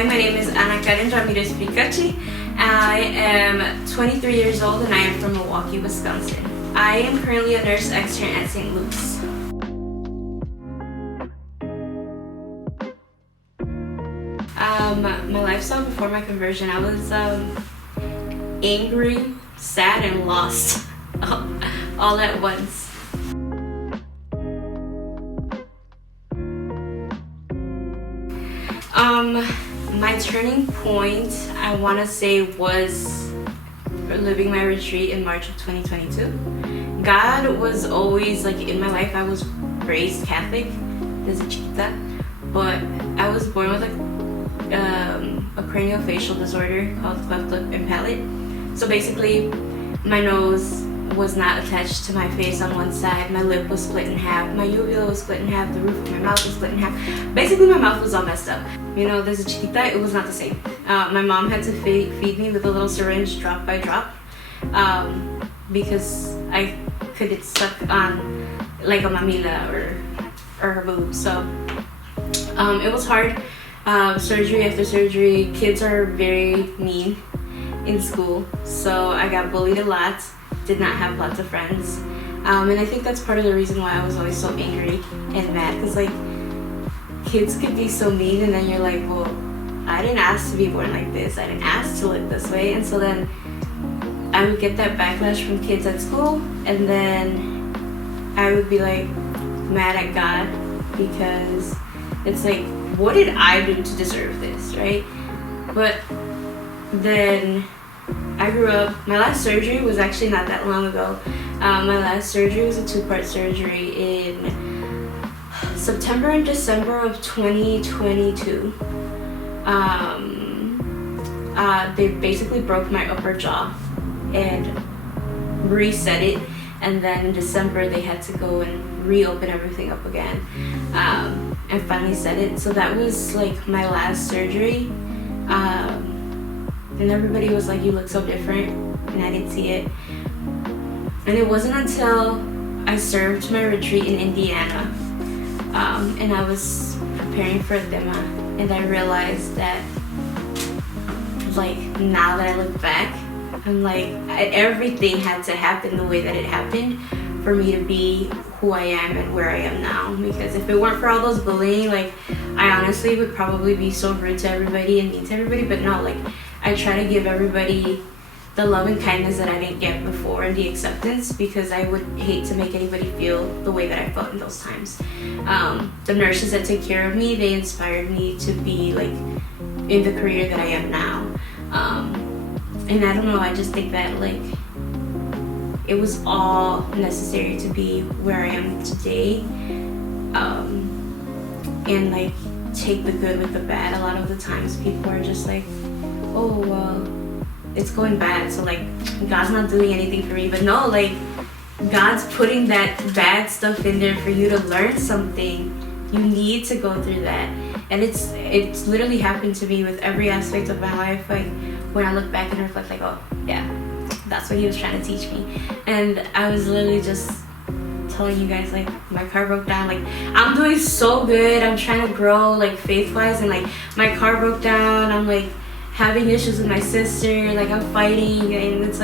Hi, my name is Ana Karen Ramirez Picachi. I am 23 years old and I am from Milwaukee, Wisconsin. I am currently a nurse extern at St. Luke's. My lifestyle before my conversion, I was angry, sad, and lost all at once. My turning point, I want to say, was living my retreat in March of 2022. God was always in my life. I was raised Catholic desde chiquita, but I was born with a craniofacial disorder called cleft lip and palate. So basically, my nose was not attached to my face on one side, my lip was split in half, my uvula was split in half, the roof of my mouth was split in half. Basically, my mouth was all messed up. There's a chiquita, it was not the same. My mom had to feed me with a little syringe drop by drop because I couldn't suck on like a mamila or her boob. So it was hard. Surgery after surgery, kids are very mean in school, so I got bullied a lot. Did not have lots of friends, and I think that's part of the reason why I was always so angry and mad, because kids could be so mean, and then you're like, well, I didn't ask to be born like this, I didn't ask to look this way. And so then I would get that backlash from kids at school, and then I would be mad at God, because it's what did I do to deserve this, right? But then I grew up, my last surgery was actually not that long ago. My last surgery was a 2-part surgery in September and December of 2022. They basically broke my upper jaw and reset it, and then in December they had to go and reopen everything up again and finally set it. So that was my last surgery. And everybody was like, you look so different, and I didn't see it. And it wasn't until I served my retreat in Indiana, and I was preparing for Dema, and I realized that, now that I look back, I'm everything had to happen the way that it happened for me to be who I am and where I am now. Because if it weren't for all those bullying, I honestly would probably be so rude to everybody and mean to everybody. But no, I try to give everybody the love and kindness that I didn't get before, and the acceptance, because I would hate to make anybody feel the way that I felt in those times. The nurses that take care of me, they inspired me to be in the career that I am now. And I don't know, I just think that it was all necessary to be where I am today. And take the good with the bad. A lot of the times people are just oh, well, it's going bad, so God's not doing anything for me. But no, God's putting that bad stuff in there for you to learn something. You need to go through that. And it's literally happened to me with every aspect of my life. When I look back and reflect, oh yeah, that's what he was trying to teach me. And I was literally just telling you guys, my car broke down. I'm doing so good, I'm trying to grow faith-wise, and my car broke down. I'm having issues with my sister, I'm fighting, and it's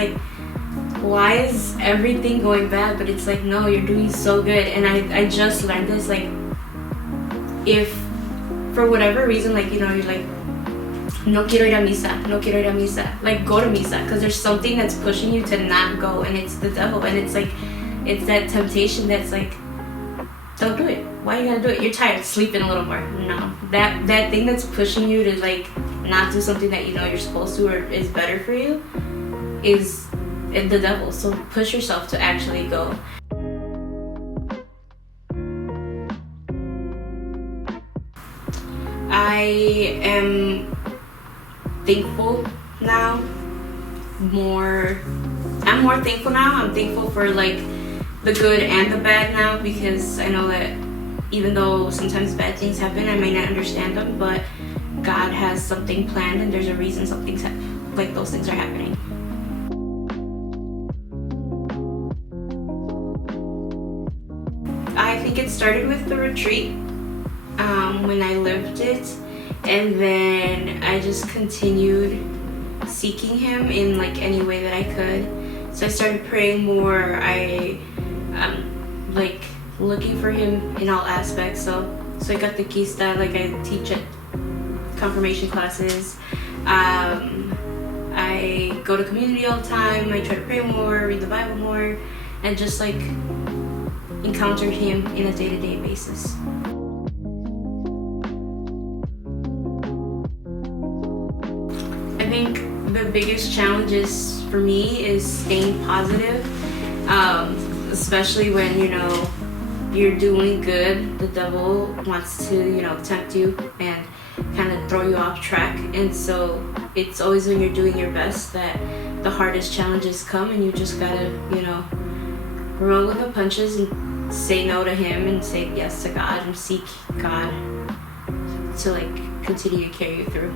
why is everything going bad? But it's no, you're doing so good. And I just learned this, if for whatever reason, you're no quiero ir a misa, no quiero ir a misa, go to misa, because there's something that's pushing you to not go, and it's the devil. And it's it's that temptation that's don't do it. Why you gotta do it? You're tired, sleeping a little more. No, that thing that's pushing you to not do something that you're supposed to or is better for you is the devil. So push yourself to actually go. I am thankful now. I'm more thankful now. I'm thankful for the good and the bad now, because I know that even though sometimes bad things happen, I may not understand them, but God has something planned, and there's a reason those things are happening. I think it started with the retreat when I lived it, And then I just continued seeking him in like any way that I could. So I started praying more. I like looking for him in all aspects. So I got the Kista, like I teach at confirmation classes. I go to community all the time. I try to pray more, read the Bible more, and just like encounter him in a day-to-day basis. I think the biggest challenges for me is staying positive, especially when you're doing good. The devil wants to tempt you and kind of throw you off track, and so it's always when you're doing your best that the hardest challenges come, and you just gotta roll with the punches and say no to him and say yes to God and seek God to like continue to carry you through.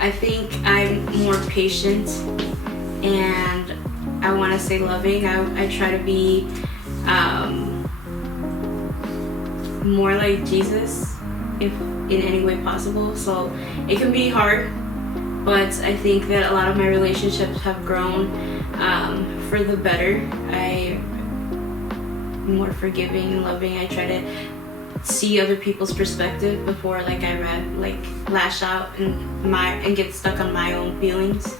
I think I'm more patient, and I want to say loving. I try to be more like Jesus, if in any way possible. So it can be hard, but I think that a lot of my relationships have grown for the better. I'm more forgiving and loving. I try to see other people's perspective before I lash out and get stuck on my own feelings.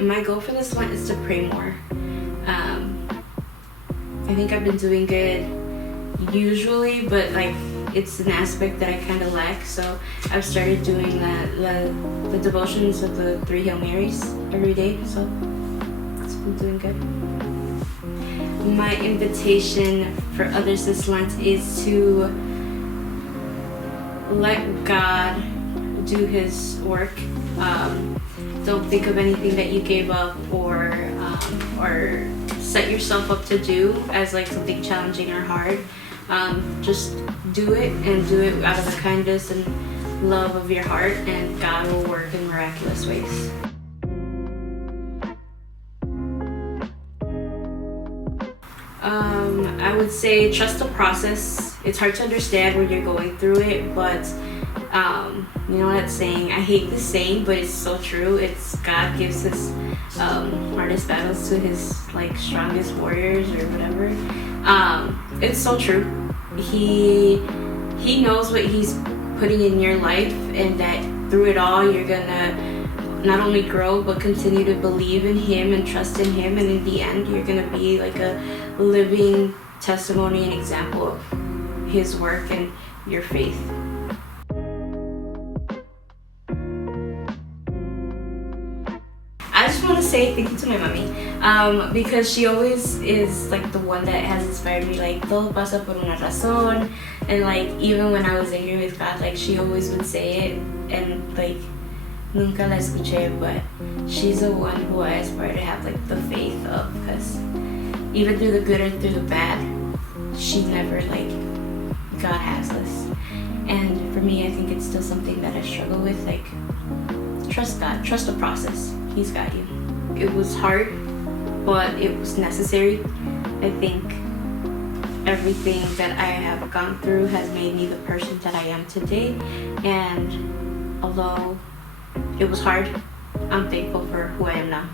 My goal for this one is to pray more. I think I've been doing good usually, but like it's an aspect that I kind of lack. So I've started doing the devotions of the 3 Hail Marys every day. So it's been doing good. My invitation for others this Lent is to let God do His work. Don't think of anything that you gave up or set yourself up to do as like something challenging or hard. Just do it, and do it out of the kindness and love of your heart, and God will work in miraculous ways. I would say trust the process. It's hard to understand when you're going through it, but you know that saying, I hate this saying, but it's so true. It's God gives his hardest battles to his like strongest warriors or whatever. It's so true. He knows what he's putting in your life, and that through it all you're gonna not only grow but continue to believe in him and trust in him, and in the end you're gonna be like a living testimony and example of his work and your faith. I just want to say thank you to my mommy, because she always is like the one that has inspired me, like todo pasa por una razón, and like even when I was angry with God, like she always would say it, and like nunca la escuché, but she's the one who I aspire to have like the faith of, because even through the good and through the bad, she never like, God has this. And for me, I think it's still something that I struggle with, like trust God, trust the process. He's got you. It was hard, but it was necessary. I think everything that I have gone through has made me the person that I am today, and although it was hard, I'm thankful for who I am now.